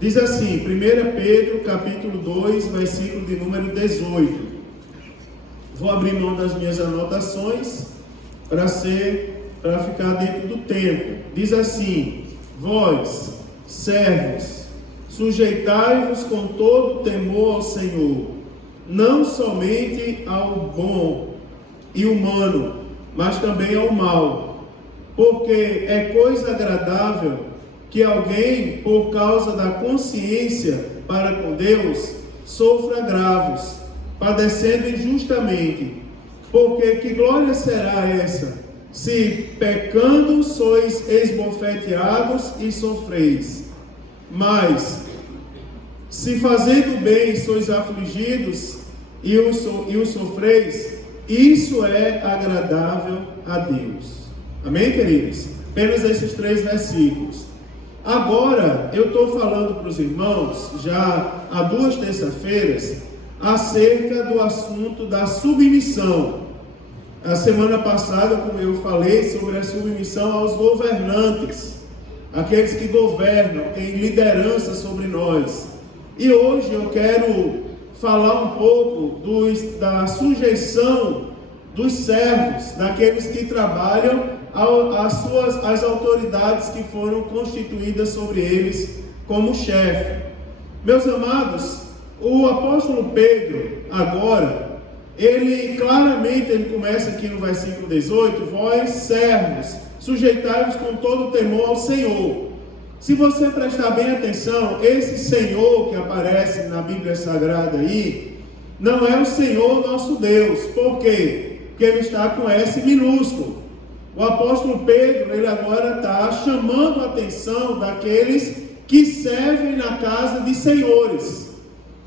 Diz assim, 1 Pedro, capítulo 2, versículo de número 18. Vou abrir mão das minhas anotações para ficar dentro do tempo. Diz assim: vós, servos, sujeitai-vos com todo temor ao Senhor, não somente ao bom e humano, mas também ao mal, porque é coisa agradável que alguém, por causa da consciência para com Deus, sofra agravos, padecendo injustamente. Porque que glória será essa, se pecando sois esbofeteados e sofreis? Mas, se fazendo bem sois afligidos e o sofreis, isso é agradável a Deus. Amém, queridos? Apenas esses 3 versículos. Agora, eu estou falando para os irmãos, já há 2 terças-feiras, acerca do assunto da submissão. A semana passada, como eu falei, sobre a submissão aos governantes, aqueles que governam, têm liderança sobre nós. E hoje eu quero falar um pouco da sujeição dos servos, daqueles que trabalham às autoridades que foram constituídas sobre eles como chefe. Meus amados, o apóstolo Pedro, agora, ele começa aqui no versículo 18: vós, servos, sujeitai-vos com todo temor ao Senhor. Se você prestar bem atenção, esse Senhor que aparece na Bíblia Sagrada aí, não é o Senhor nosso Deus. Por quê? Porque ele está com S minúsculo. O apóstolo Pedro, ele agora está chamando a atenção daqueles que servem na casa de senhores.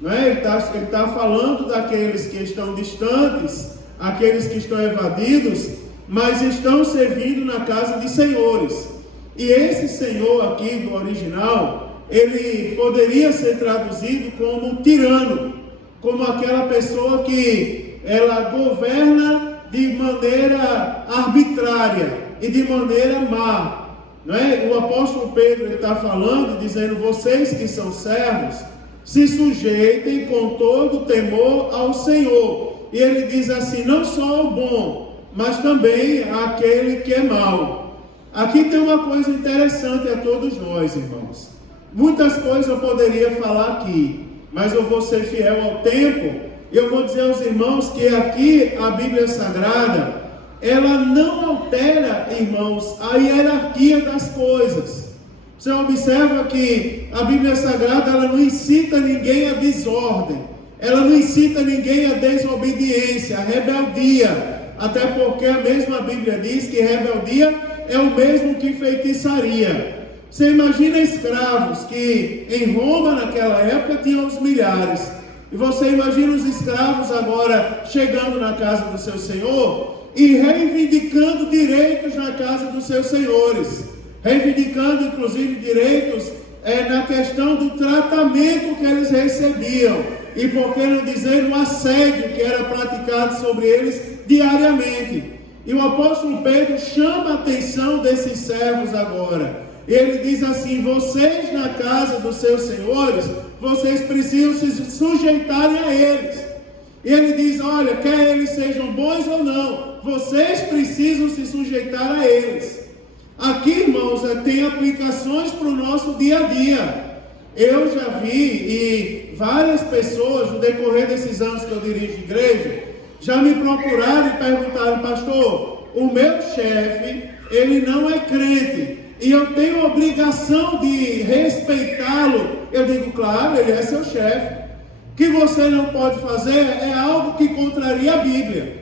Não é? Ele está falando daqueles que estão distantes, aqueles que estão evadidos, mas estão servindo na casa de senhores. E esse senhor aqui do original, ele poderia ser traduzido como tirano, como aquela pessoa que ela governa de maneira arbitrária e de maneira má. Não é? O apóstolo Pedro está falando, dizendo: vocês que são servos, se sujeitem com todo temor ao Senhor. E ele diz assim: não só ao bom, mas também àquele que é mau. Aqui tem uma coisa interessante a todos nós, irmãos. Muitas coisas eu poderia falar aqui, mas eu vou ser fiel ao tempo. Eu vou dizer aos irmãos que aqui a Bíblia Sagrada, ela não altera, irmãos, a hierarquia das coisas. Você observa que a Bíblia Sagrada, ela não incita ninguém à desordem, ela não incita ninguém à desobediência, à rebeldia, até porque a mesma Bíblia diz que rebeldia é o mesmo que feitiçaria. Você imagina escravos que em Roma naquela época tinham os milhares. E você imagina os escravos agora chegando na casa do seu senhor e reivindicando direitos na casa dos seus senhores. Reivindicando inclusive direitos na questão do tratamento que eles recebiam. E por que não dizer o assédio que era praticado sobre eles diariamente. E o apóstolo Pedro chama a atenção desses servos agora. Ele diz assim: vocês na casa dos seus senhores, vocês precisam se sujeitarem a eles. E ele diz: olha, quer eles sejam bons ou não, vocês precisam se sujeitar a eles. Aqui, irmãos, tem aplicações para o nosso dia a dia. Eu já vi, e várias pessoas no decorrer desses anos que eu dirijo igreja, já me procuraram e perguntaram: pastor, o meu chefe, ele não é crente, e eu tenho a obrigação de respeitá-lo. Eu digo: claro, ele é seu chefe. O que você não pode fazer é algo que contraria a Bíblia.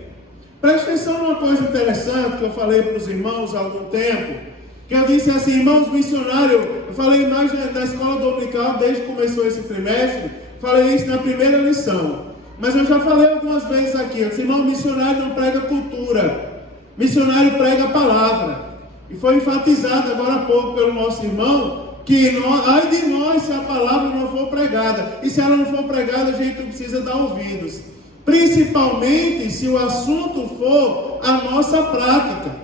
Preste atenção numa coisa interessante que eu falei para os irmãos há algum tempo, que eu disse assim: irmãos missionários, eu falei mais da escola dominical desde que começou esse trimestre, falei isso na primeira lição, mas eu já falei algumas vezes aqui. Eu disse: irmão, missionário não prega cultura, missionário prega a palavra. E foi enfatizado agora há pouco pelo nosso irmão, que ai de nós se a palavra não for pregada. E se ela não for pregada, a gente precisa dar ouvidos. Principalmente se o assunto for a nossa prática.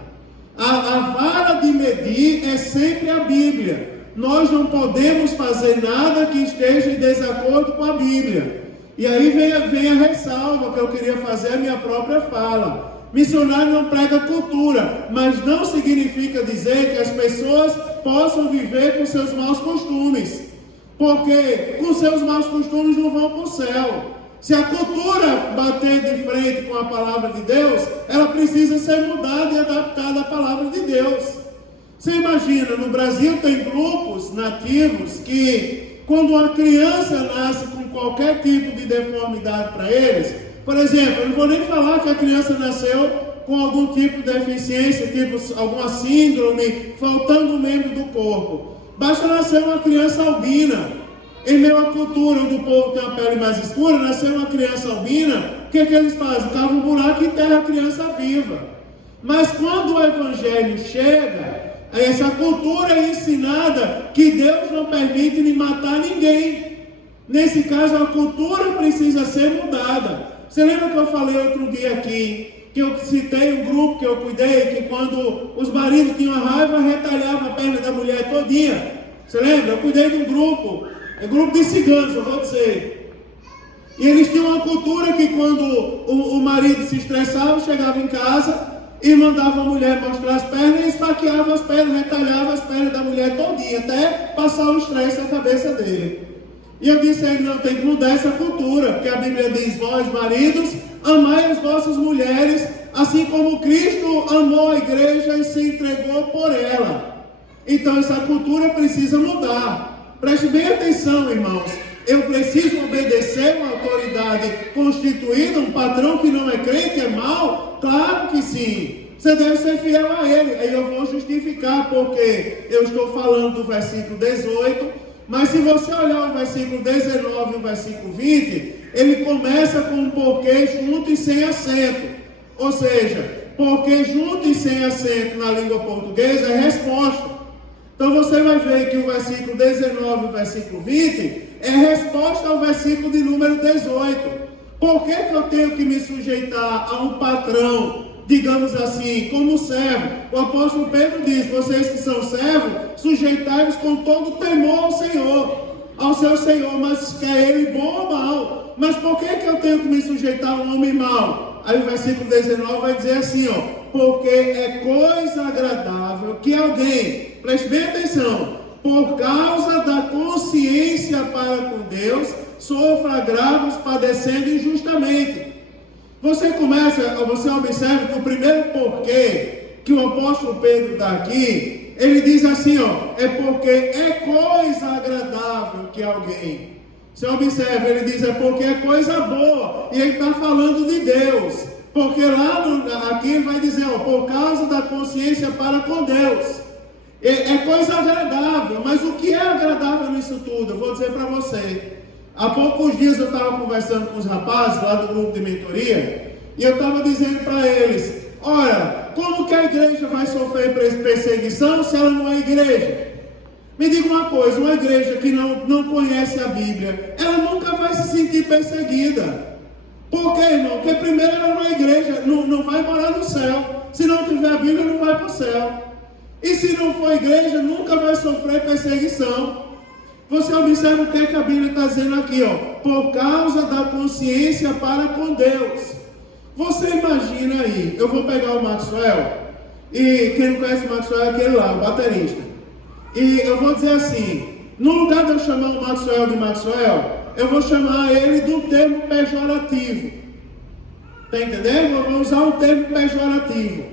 A vara de medir é sempre a Bíblia. nós não podemos fazer nada que esteja em desacordo com a Bíblia. E aí vem a ressalva que eu queria fazer a minha própria fala. Missionário não prega cultura, mas não significa dizer que as pessoas possam viver com seus maus costumes, porque com seus maus costumes não vão para o céu. Se a cultura bater de frente com a palavra de Deus, ela precisa ser mudada e adaptada à palavra de Deus. Você imagina, no Brasil tem grupos nativos que, quando uma criança nasce com qualquer tipo de deformidade para eles, por exemplo, eu não vou nem falar que a criança nasceu com algum tipo de deficiência, tipo alguma síndrome, faltando um membro do corpo. Basta nascer uma criança albina. Em meio à cultura onde o povo tem a pele mais escura, nasceu uma criança albina, o que eles fazem? Cavam um buraco e enterram a criança viva. Mas quando o Evangelho chega, essa cultura é ensinada que Deus não permite nem matar ninguém. Nesse caso, a cultura precisa ser mudada. Você lembra que eu falei outro dia aqui, que eu citei um grupo que eu cuidei, que quando os maridos tinham raiva, retalhava a perna da mulher todinha? Você lembra? Eu cuidei de um grupo de ciganos, eu vou dizer. E eles tinham uma cultura que quando o marido se estressava, chegava em casa e mandava a mulher mostrar as pernas e esfaqueava as pernas, retalhava as pernas da mulher todinha, até passar o estresse na cabeça dele. E eu disse a ele, não, tem que mudar essa cultura, porque a Bíblia diz, vós maridos, amai as vossas mulheres, assim como Cristo amou a igreja e se entregou por ela. Então essa cultura precisa mudar. Preste bem atenção, irmãos. Eu preciso obedecer uma autoridade constituída, um patrão que não é crente, é mau? Claro que sim. Você deve ser fiel a ele. Aí eu vou justificar porque eu estou falando do versículo 18, mas se você olhar o versículo 19 e o versículo 20, ele começa com um porquê junto e sem acento. Ou seja, porquê junto e sem acento na língua portuguesa é resposta. Então você vai ver que o versículo 19 e o versículo 20 é resposta ao versículo de número 18. Por que eu tenho que me sujeitar a um patrão, digamos assim, como servo? O apóstolo Pedro diz, vocês que são servos, sujeitai-vos com todo temor ao seu Senhor, mas quer ele bom ou mal. Mas por que eu tenho que me sujeitar a um homem mau? Aí o versículo 19 vai dizer assim, porque é coisa agradável que alguém, preste bem atenção, por causa da consciência para com Deus, sofra agravos padecendo injustamente. Você observa que o primeiro porquê que o apóstolo Pedro dá aqui, ele diz assim, é porque é coisa agradável que alguém. Você observa, ele diz, é porque é coisa boa, e ele está falando de Deus, porque aqui ele vai dizer, por causa da consciência para com Deus, é coisa agradável. Mas o que é agradável nisso tudo? Eu vou dizer para você. Há poucos dias eu estava conversando com os rapazes lá do grupo de mentoria, e eu estava dizendo para eles, olha, como que a igreja vai sofrer perseguição se ela não é igreja? Me diga uma coisa, uma igreja que não conhece a Bíblia, ela nunca vai se sentir perseguida. Por quê, irmão? Porque primeiro ela não é igreja, não vai morar no céu. Se não tiver a Bíblia, não vai para o céu. E se não for igreja, nunca vai sofrer perseguição. Você observa o que a Bíblia está dizendo aqui, por causa da consciência para com Deus. Você imagina aí, eu vou pegar o Maxwell, e quem não conhece o Maxwell é aquele lá, o baterista. E eu vou dizer assim, no lugar de eu chamar o Maxwell de Maxwell, eu vou chamar ele de um termo pejorativo. Está entendendo? Eu vou usar um termo pejorativo.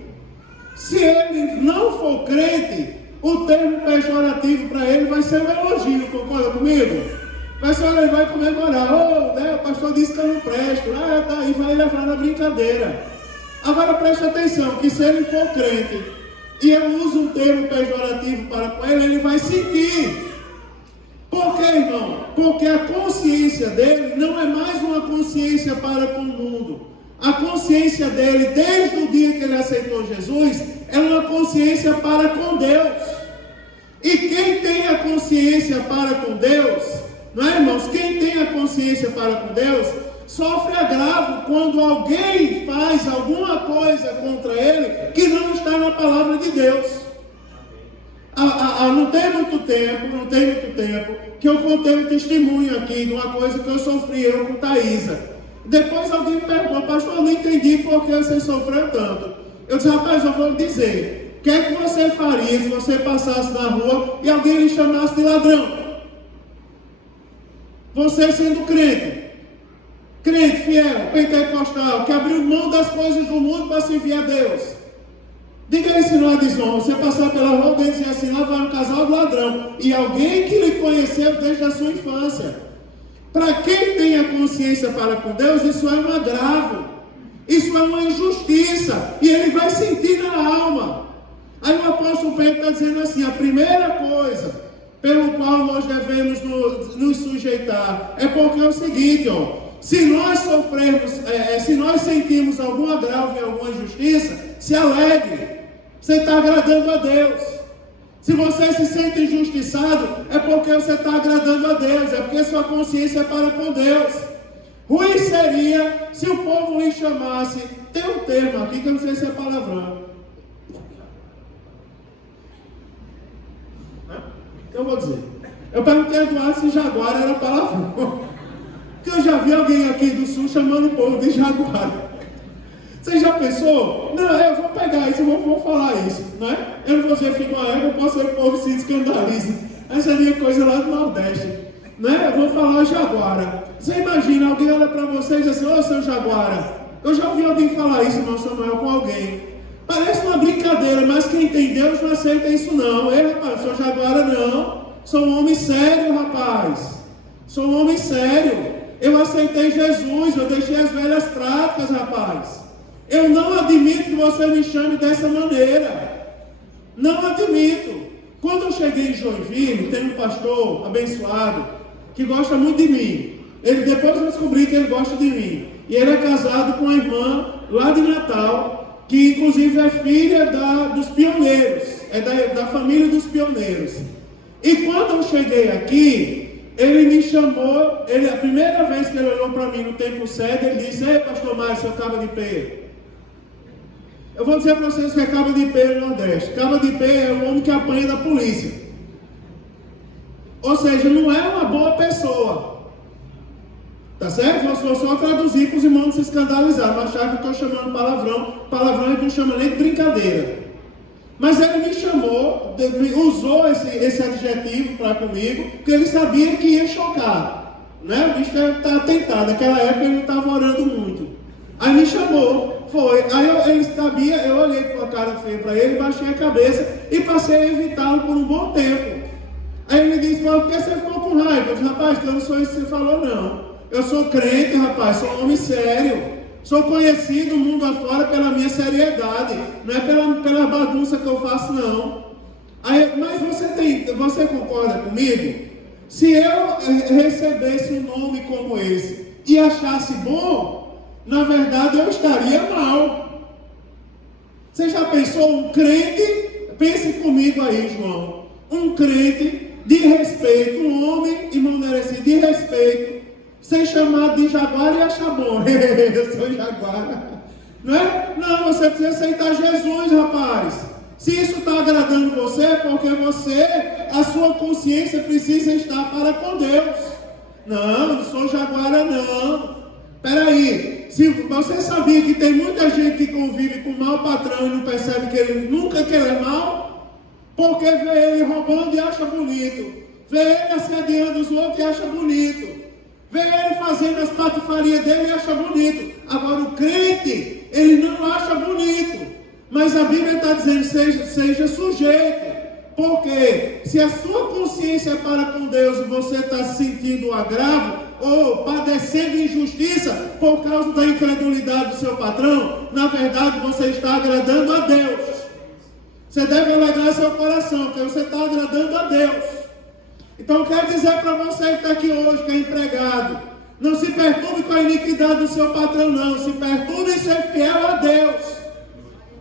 Se ele não for crente, o termo pejorativo para ele vai ser um elogio, concorda comigo? Vai ser, ele vai comemorar, o pastor disse que eu não presto, e vai levar na brincadeira. Agora preste atenção, que se ele for crente, e eu uso um termo pejorativo para com ele, ele vai sentir. Por quê, irmão? Porque a consciência dele não é mais uma consciência para com o mundo. A consciência dele, desde o dia que ele aceitou Jesus, é uma consciência para com Deus. E quem tem a consciência para com Deus, não é, irmãos? Quem tem a consciência para com Deus, sofre agravo quando alguém faz alguma coisa contra ele que não está na palavra de Deus. não tem muito tempo, que eu contei um testemunho aqui de uma coisa que eu sofri, eu com Thaisa. Depois alguém me perguntou, pastor, eu não entendi por que você sofreu tanto. Eu disse, rapaz, eu vou lhe dizer, o que é que você faria se você passasse na rua e alguém lhe chamasse de ladrão? Você sendo crente fiel, pentecostal, que abriu mão das coisas do mundo para servir a Deus. Diga aí se não é desonra, você passar pela rua e dizer assim, lá vai um casal de ladrão, e alguém que lhe conheceu desde a sua infância. Para quem tem a consciência para com Deus, isso é um agravo, isso é uma injustiça, e ele vai sentir na alma. Aí o apóstolo Pedro está dizendo assim, a primeira coisa pelo qual nós devemos nos sujeitar é porque é o seguinte, se nós sofrermos, se nós sentimos algum agravo e alguma injustiça, se alegre, você está agradando a Deus. Se você se sente injustiçado, é porque você está agradando a Deus, é porque sua consciência é para com Deus. Ruim seria se o povo lhe chamasse, tem um termo aqui que eu não sei se é palavrão. Eu vou dizer. Eu perguntei a Eduardo se jaguar era palavrão. Porque eu já vi alguém aqui do sul chamando o povo de jaguar. Você já pensou? Não, eu vou pegar isso, eu vou falar isso, né? Eu não vou ser filho de uma égua, eu posso ser que o povo se escandalize. Essa é a minha coisa lá do Nordeste, né? Eu vou falar jaguara. Você imagina, alguém olha para você e diz assim, ô seu jaguara. Eu já ouvi alguém falar isso, irmão Samuel, com alguém. Parece uma brincadeira, mas quem tem Deus não aceita isso não. Ei, rapaz, sou jaguara não. Sou um homem sério, rapaz. Sou um homem sério. Eu aceitei Jesus, eu deixei as velhas práticas, rapaz. Eu não admito que você me chame dessa maneira. Não admito. Quando eu cheguei em Joinville, tem um pastor abençoado que gosta muito de mim. Depois eu descobri que ele gosta de mim. E ele é casado com uma irmã lá de Natal, que inclusive é filha dos pioneiros. É da família dos pioneiros. E quando eu cheguei aqui, ele me chamou, a primeira vez que ele olhou para mim no tempo certo, ele disse, ei pastor Mário, seu cabo de pé. Eu vou dizer para vocês que é cabo de pé no Nordeste. Cabo de pé é o homem que apanha da polícia. Ou seja, não é uma boa pessoa. Tá certo? Eu vou só traduzir para os irmãos não se escandalizarem. Não achar que eu estou chamando palavrão. Palavrão ele não chama nem de brincadeira. Mas ele me chamou, usou esse adjetivo para comigo, porque ele sabia que ia chocar. Né? O bicho está tentado. Naquela época ele não estava orando muito. Aí me chamou. Foi, aí ele sabia, eu olhei com a cara feia para ele, baixei a cabeça e passei a evitá-lo por um bom tempo. Aí ele disse, mas por que você ficou com raiva? Eu disse, rapaz, eu não sou isso que você falou não. Eu sou crente, rapaz, sou um homem sério. Sou conhecido no mundo afora pela minha seriedade, não é pela bagunça que eu faço não. Aí, mas você concorda comigo? Se eu recebesse um nome como esse e achasse bom, na verdade eu estaria mal. Você já pensou um crente? Pense comigo aí, João. Um crente de respeito, um homem, irmão Nereci, de respeito, ser chamado de jaguar e achar bom. Eu sou jaguar. Não é? Não, você precisa aceitar Jesus, rapaz. Se isso está agradando você, é porque a sua consciência precisa estar para com Deus. Não sou jaguara não. Peraí, se você sabia que tem muita gente que convive com um mau patrão e não percebe que ele nunca que ele é mau? Porque vê ele roubando e acha bonito. Vê ele assediando os outros e acha bonito. Vê ele fazendo as patifarias dele e acha bonito. Agora o crente, ele não acha bonito. Mas a Bíblia está dizendo, seja sujeito. Porque se a sua consciência é para com Deus e você está sentindo o agravo, ou padecendo injustiça por causa da incredulidade do seu patrão, na verdade você está agradando a Deus. Você deve alegrar seu coração, porque você está agradando a Deus. Então eu quero dizer para você que está aqui hoje, que é empregado, não se perturbe com a iniquidade do seu patrão não, se perturbe em ser fiel a Deus.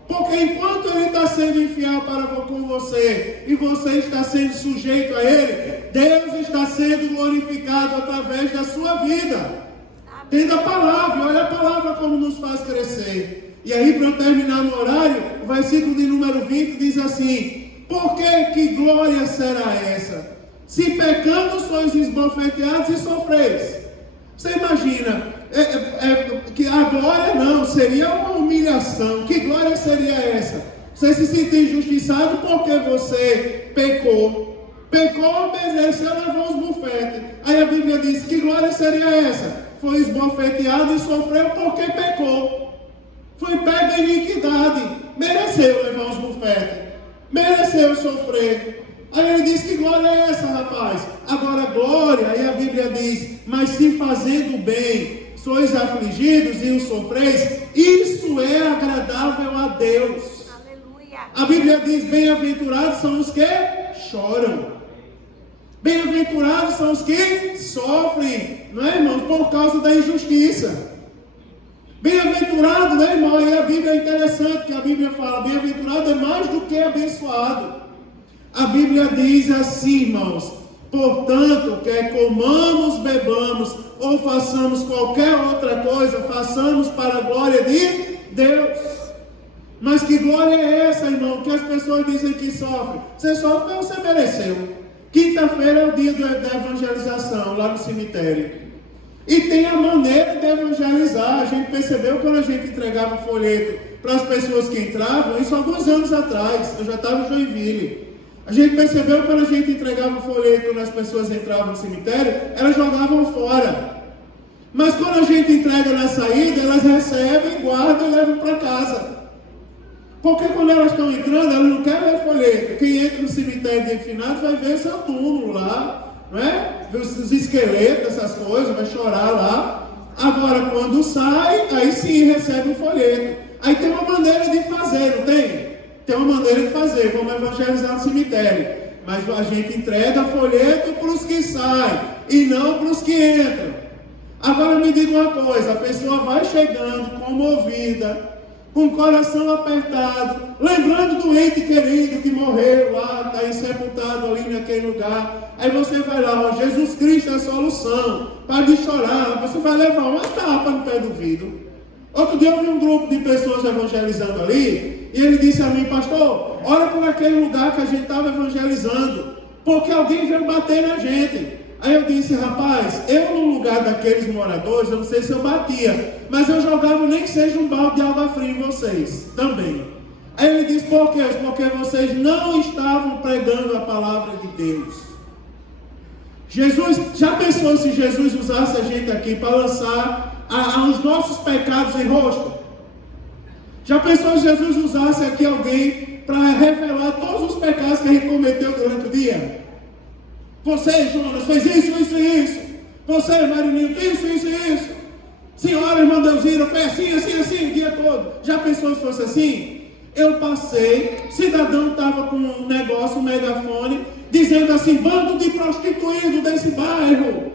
Porque enquanto ele está sendo infiel para com você e você está sendo sujeito a ele, Deus está sendo glorificado através da sua vida. Tendo a palavra, olha a palavra como nos faz crescer. E aí, para eu terminar no horário, o versículo de número 20 diz assim: Por que glória será essa? Se pecando sois esbofeteados e sofreis. Você imagina, que a glória não, seria uma humilhação. Que glória seria essa? Você se sentir injustiçado porque você pecou. Pecou, obedeceu, levou os bufetes. Aí a Bíblia diz, que glória seria essa? Foi esbofeteado e sofreu porque pecou. Foi pego em iniquidade. Mereceu levar os bufetes. Mereceu sofrer. Aí ele diz, que glória é essa, rapaz? Agora glória, aí a Bíblia diz, mas se fazendo bem, sois afligidos e o sofreis, isso é agradável a Deus. Aleluia. A Bíblia diz, bem-aventurados são os que choram. Bem-aventurados são os que sofrem, não é, irmãos, por causa da injustiça. Bem-aventurado, né, irmão? E a Bíblia é interessante, que a Bíblia fala, bem-aventurado é mais do que abençoado. A Bíblia diz assim, irmãos, portanto, quer comamos, bebamos, ou façamos qualquer outra coisa, façamos para a glória de Deus. Mas que glória é essa, irmão? Que as pessoas dizem que sofrem. Você sofre porque você mereceu. Quinta-feira é o dia da evangelização, lá no cemitério. E tem a maneira de evangelizar. A gente percebeu quando a gente entregava folheto para as pessoas que entravam, isso há alguns anos atrás, eu já estava em Joinville. A gente percebeu quando a gente entregava folheto nas pessoas que entravam no cemitério, elas jogavam fora. Mas quando a gente entrega na saída, elas recebem, guardam e levam para casa. Porque quando elas estão entrando, elas não querem ver folheto. Quem entra no cemitério de finados vai ver seu túmulo lá, não é? Ver os esqueletos, essas coisas, vai chorar lá. Agora, quando sai, aí sim recebe o folheto. Aí tem uma maneira de fazer, não tem? Tem uma maneira de fazer, vamos evangelizar no cemitério. Mas a gente entrega folheto para os que saem e não para os que entram. Agora me diga uma coisa, a pessoa vai chegando comovida, com o coração apertado, lembrando do ente querido que morreu lá, está aí sepultado ali naquele lugar. Aí você vai lá, ó, Jesus Cristo é a solução, para de chorar, você vai levar uma tapa no pé do vidro. Outro dia eu vi um grupo de pessoas evangelizando ali, e ele disse a mim, pastor, olha por aquele lugar que a gente estava evangelizando, porque alguém veio bater na gente. Aí eu disse, rapaz, eu no lugar daqueles moradores, eu não sei se eu batia, mas eu jogava nem que seja um balde de água fria em vocês, também. Aí ele disse, por quê? Porque vocês não estavam pregando a palavra de Deus. Jesus, já pensou se Jesus usasse a gente aqui para lançar os nossos pecados em rosto? Já pensou se Jesus usasse aqui alguém para revelar todos os pecados que a gente cometeu durante o dia? Você, Jonas, fez isso. Você, Marinho, isso. Senhora, irmã Deusira, foi assim, o dia todo. Já pensou se fosse assim? Eu passei, cidadão estava com um negócio, um megafone, dizendo assim, bando de prostituídos desse bairro.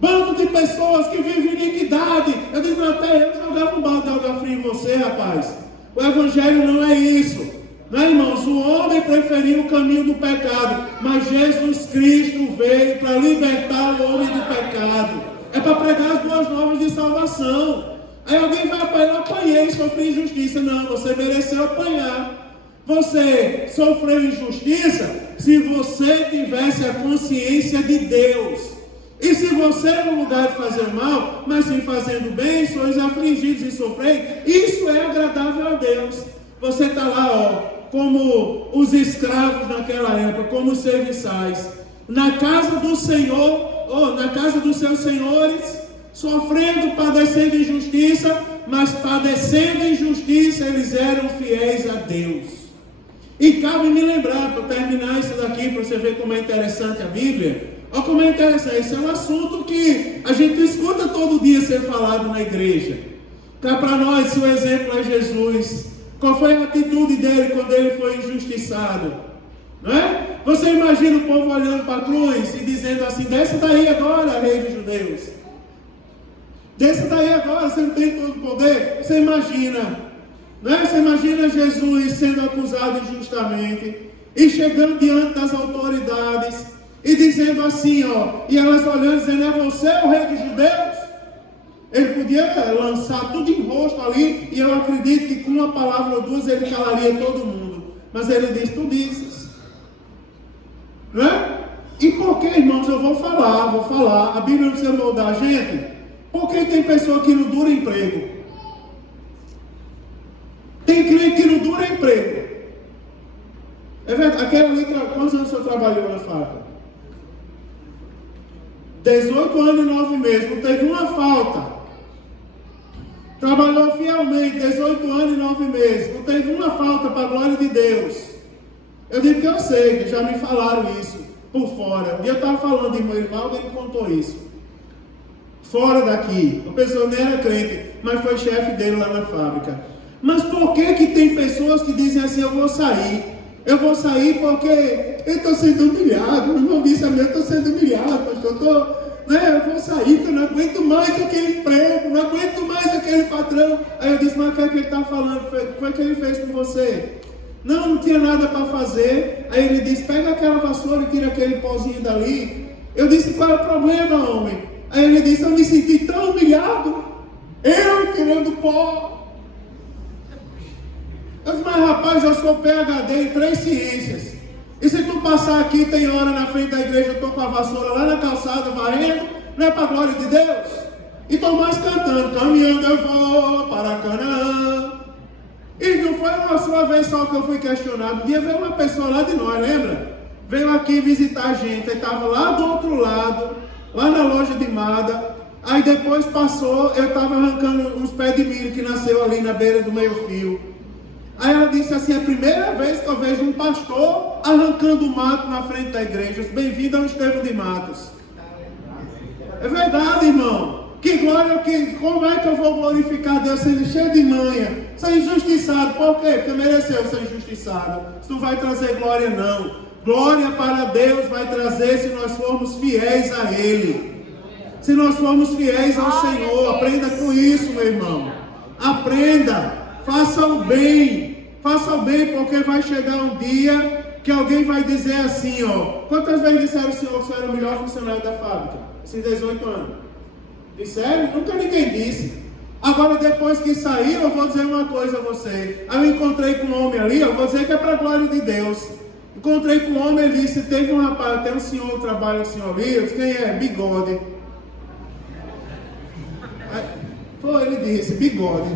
Bando de pessoas que vivem em iniquidade. Eu disse, até eu jogava um balde de água fria em você, rapaz. O evangelho não é isso. Não é, irmãos? O homem preferiu o caminho do pecado, mas Jesus Cristo veio para libertar o homem do pecado. É para pregar as boas novas de salvação. Aí alguém vai apanhar, eu apanhei, sofri injustiça. Não, você mereceu apanhar. Você sofreu injustiça se você tivesse a consciência de Deus. E se você, no lugar de fazer mal, mas sim fazendo bem, sois afligidos e sofreis, isso é agradável a Deus. Você está lá, ó, como os escravos naquela época, como os serviçais, na casa do Senhor, ou na casa dos seus senhores, sofrendo, padecendo injustiça, mas padecendo injustiça, eles eram fiéis a Deus. E cabe me lembrar, para terminar isso daqui, para você ver como é interessante a Bíblia. Olha como é interessante, esse é um assunto que a gente escuta todo dia ser falado na igreja. Cá para nós, se o exemplo é Jesus, qual foi a atitude dele quando ele foi injustiçado? Não é? Você imagina o povo olhando para a cruz e dizendo assim, desce daí agora, rei dos judeus. Desce daí agora, você não tem todo o poder. Você imagina, não é? Você imagina Jesus sendo acusado injustamente e chegando diante das autoridades e dizendo assim, ó, e elas olhando dizendo, é você o rei dos judeus? Ele podia lançar tudo em rosto ali, e eu acredito que com uma palavra ou duas ele calaria todo mundo. Mas ele diz, tu dizes. Né? E por que, irmãos, eu vou falar. A Bíblia não precisa moldar a gente. Por que tem pessoa que não dura emprego? Tem cliente que não dura emprego. É verdade, aquela ali, quantos anos você trabalhou na fábrica? 18 anos e 9 meses, não teve uma falta. Trabalhou fielmente, 18 anos e 9 meses, não teve uma falta para a glória de Deus. Eu digo que eu sei, que já me falaram isso por fora. Um dia eu estava falando de meu irmão, ele contou isso. Fora daqui, a pessoa nem era crente, mas foi chefe dele lá na fábrica. Mas por que tem pessoas que dizem assim, eu vou sair porque eu estou sendo humilhado, o irmão disse a mim, eu estou sendo humilhado, pastor, eu vou sair, que eu não aguento mais aquele emprego, não aguento mais aquele patrão. Aí eu disse, mas o que é que ele está falando? Foi o que ele fez com você? Não tinha nada para fazer. Aí ele disse, pega aquela vassoura e tira aquele pozinho dali. Eu disse, qual é o problema, homem? Aí ele disse, eu me senti tão humilhado, eu tirando pó. Eu disse, mas rapaz, eu sou PhD em 3 ciências. E se tu passar aqui, tem hora na frente da igreja, eu estou com a vassoura lá na calçada, varrendo, não é para a glória de Deus? E estou mais cantando, caminhando eu vou para Canaã. E não foi uma só vez só que eu fui questionado. Um dia veio uma pessoa lá de nós, lembra? Veio aqui visitar a gente, ele estava lá do outro lado, lá na loja de Mada. Aí depois passou, eu estava arrancando uns pés de milho que nasceu ali na beira do meio-fio. Aí ela disse assim, é a primeira vez que eu vejo um pastor arrancando mato na frente da igreja. Bem-vindo ao Estevão de Matos. É verdade, irmão. Que glória, como é que eu vou glorificar Deus sendo cheio de manha, ser injustiçado? Por quê? Porque mereceu ser injustiçado. Isso não vai trazer glória, não. Glória para Deus vai trazer se nós formos fiéis a Ele. Se nós formos fiéis ao Senhor. Aprenda com isso, meu irmão. Aprenda. Faça o bem, porque vai chegar um dia que alguém vai dizer assim, quantas vezes disseram o senhor que o senhor era o melhor funcionário da fábrica? Esses 18 anos. Disseram? Nunca ninguém disse. Agora depois que saiu, eu vou dizer uma coisa a você. Aí eu encontrei com um homem ali, eu vou dizer que é para a glória de Deus. Encontrei com um homem, ele disse, teve um rapaz, tem um senhor que trabalha assim ali, eu disse, quem é? Bigode. Foi, ele disse, Bigode.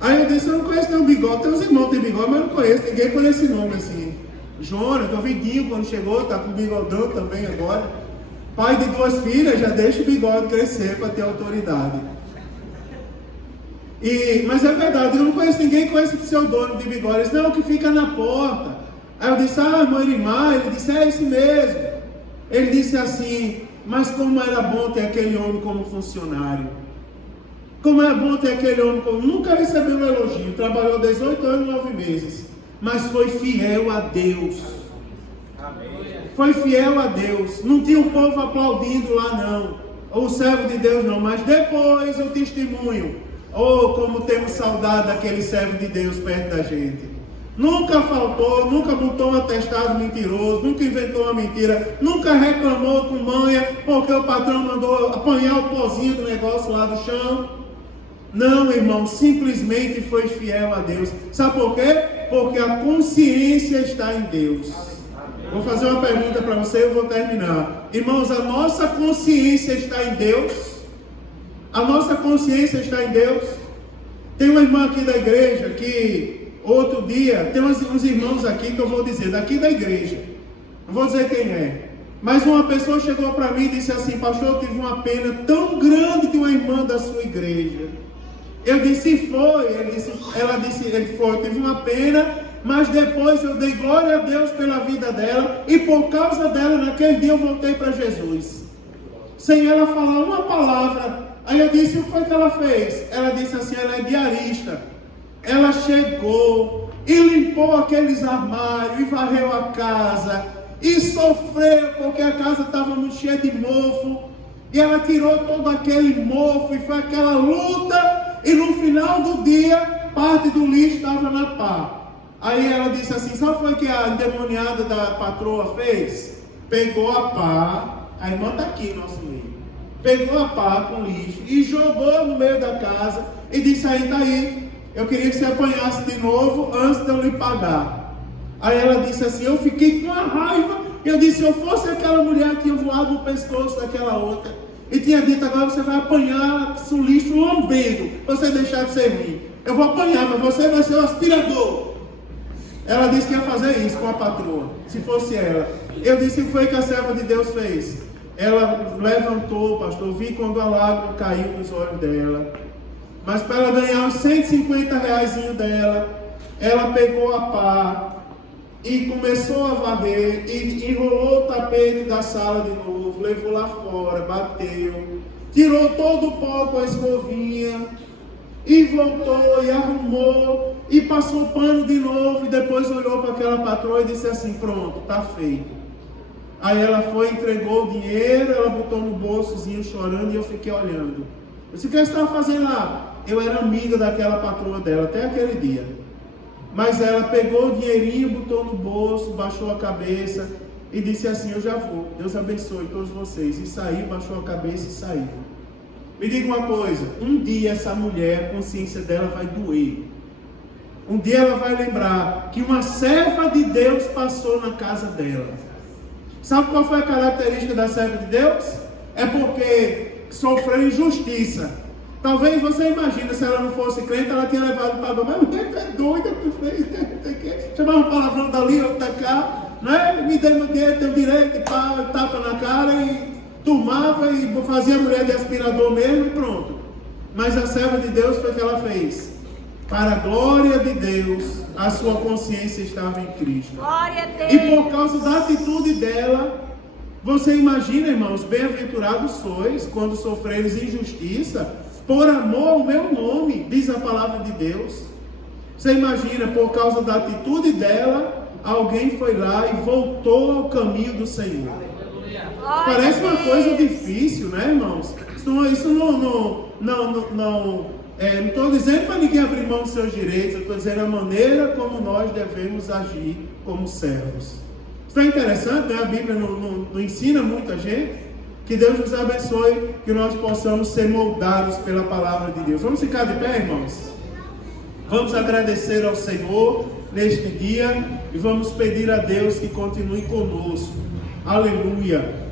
Aí eu disse, eu não conheço nenhum Bigode, tem uns irmãos que tem bigode, mas eu não conheço, ninguém conhece esse nome assim. Jonas, o Vidinho quando chegou, tá com bigodão também agora. Pai de 2 filhas, já deixa o bigode crescer para ter autoridade. Mas é verdade, eu não conheço ninguém com esse pseudônimo de bigode, ele disse, não, que fica na porta. Aí eu disse, irmão Irimar, ele disse, é esse mesmo. Ele disse assim, mas como era bom ter aquele homem como funcionário. Como é bom ter aquele homem como... Nunca recebeu um elogio, trabalhou 18 anos e 9 meses, mas foi fiel a Deus. Foi fiel a Deus. Não tinha um povo aplaudindo lá não, ou o servo de Deus não, mas depois o testemunho. Como temos saudade daquele servo de Deus perto da gente. Nunca faltou, nunca botou um atestado mentiroso, nunca inventou uma mentira, nunca reclamou com manha porque o patrão mandou apanhar o pozinho do negócio lá do chão. Não, irmão, simplesmente foi fiel a Deus. Sabe por quê? Porque a consciência está em Deus. Vou fazer uma pergunta para você e eu vou terminar. Irmãos, a nossa consciência está em Deus? A nossa consciência está em Deus? Tem uma irmã aqui da igreja que, outro dia, tem uns irmãos aqui que eu vou dizer, daqui da igreja. Não vou dizer quem é. Mas uma pessoa chegou para mim e disse assim, pastor, eu tive uma pena tão grande de uma irmã da sua igreja. Eu disse, foi. Ela disse, ele foi, eu tive uma pena, mas depois eu dei glória a Deus pela vida dela, e por causa dela, naquele dia eu voltei para Jesus. Sem ela falar uma palavra. Aí eu disse, o que foi que ela fez? Ela disse assim, ela é diarista. Ela chegou e limpou aqueles armários, e varreu a casa, e sofreu, porque a casa estava muito cheia de mofo, e ela tirou todo aquele mofo, e foi aquela luta, e no final do dia, parte do lixo estava na pá. Aí ela disse assim, sabe o que foi que a endemoniada da patroa fez? Pegou a pá, a irmã está aqui, nosso meio, pegou a pá com lixo, e jogou no meio da casa, e disse, aí está aí, eu queria que você apanhasse de novo, antes de eu lhe pagar. Aí ela disse assim, eu fiquei com a raiva, Eu disse, se eu fosse aquela mulher que tinha voado no pescoço daquela outra, e tinha dito, agora você vai apanhar suliço lambendo, você deixar de ser ruim. Eu vou apanhar, mas você vai ser o aspirador. Ela disse que ia fazer isso com a patroa, se fosse ela. Eu disse, o que foi que a serva de Deus fez? Ela levantou, pastor, vi quando a lágrima caiu nos olhos dela. Mas para ela ganhar os 150 reais dela, ela pegou a pá e começou a varrer, e enrolou o tapete da sala de novo, levou lá fora, bateu, tirou todo o pó com a escovinha, e voltou, e arrumou, e passou o pano de novo, e depois olhou para aquela patroa e disse assim, pronto, está feito. Aí ela foi, entregou o dinheiro, ela botou no bolsozinho chorando, e eu fiquei olhando. Eu disse, o que você estava fazendo lá? Eu era amiga daquela patroa dela, até aquele dia. Mas ela pegou o dinheirinho, botou no bolso, baixou a cabeça e disse assim, eu já vou, Deus abençoe todos vocês. E saiu, baixou a cabeça e saiu. Me diga uma coisa, um dia essa mulher, a consciência dela vai doer. Um dia ela vai lembrar que uma serva de Deus passou na casa dela. Sabe qual foi a característica da serva de Deus? É porque sofreu injustiça. Talvez você imagine, se ela não fosse crente, ela tinha levado para mas tu é doida, tu fez, chamava um palavrão dali, outro da cá, né? Me deu meu dinheiro, teu direito, pá, tapa na cara e tomava e fazia a mulher de aspirador mesmo e pronto. Mas a serva de Deus foi o que ela fez. Para a glória de Deus, a sua consciência estava em Cristo. Glória a Deus. E por causa da atitude dela, você imagina, irmãos, bem-aventurados sois quando sofreres injustiça, por amor ao meu nome, diz a palavra de Deus. Você imagina, por causa da atitude dela, alguém foi lá e voltou ao caminho do Senhor. Parece uma coisa difícil, né, irmãos? Isso não estou dizendo para ninguém abrir mão dos seus direitos, eu estou dizendo a maneira como nós devemos agir como servos. Isso é interessante, né? A Bíblia não ensina muita gente. Que Deus nos abençoe, que nós possamos ser moldados pela palavra de Deus. Vamos ficar de pé, irmãos? Vamos agradecer ao Senhor neste dia e vamos pedir a Deus que continue conosco. Aleluia!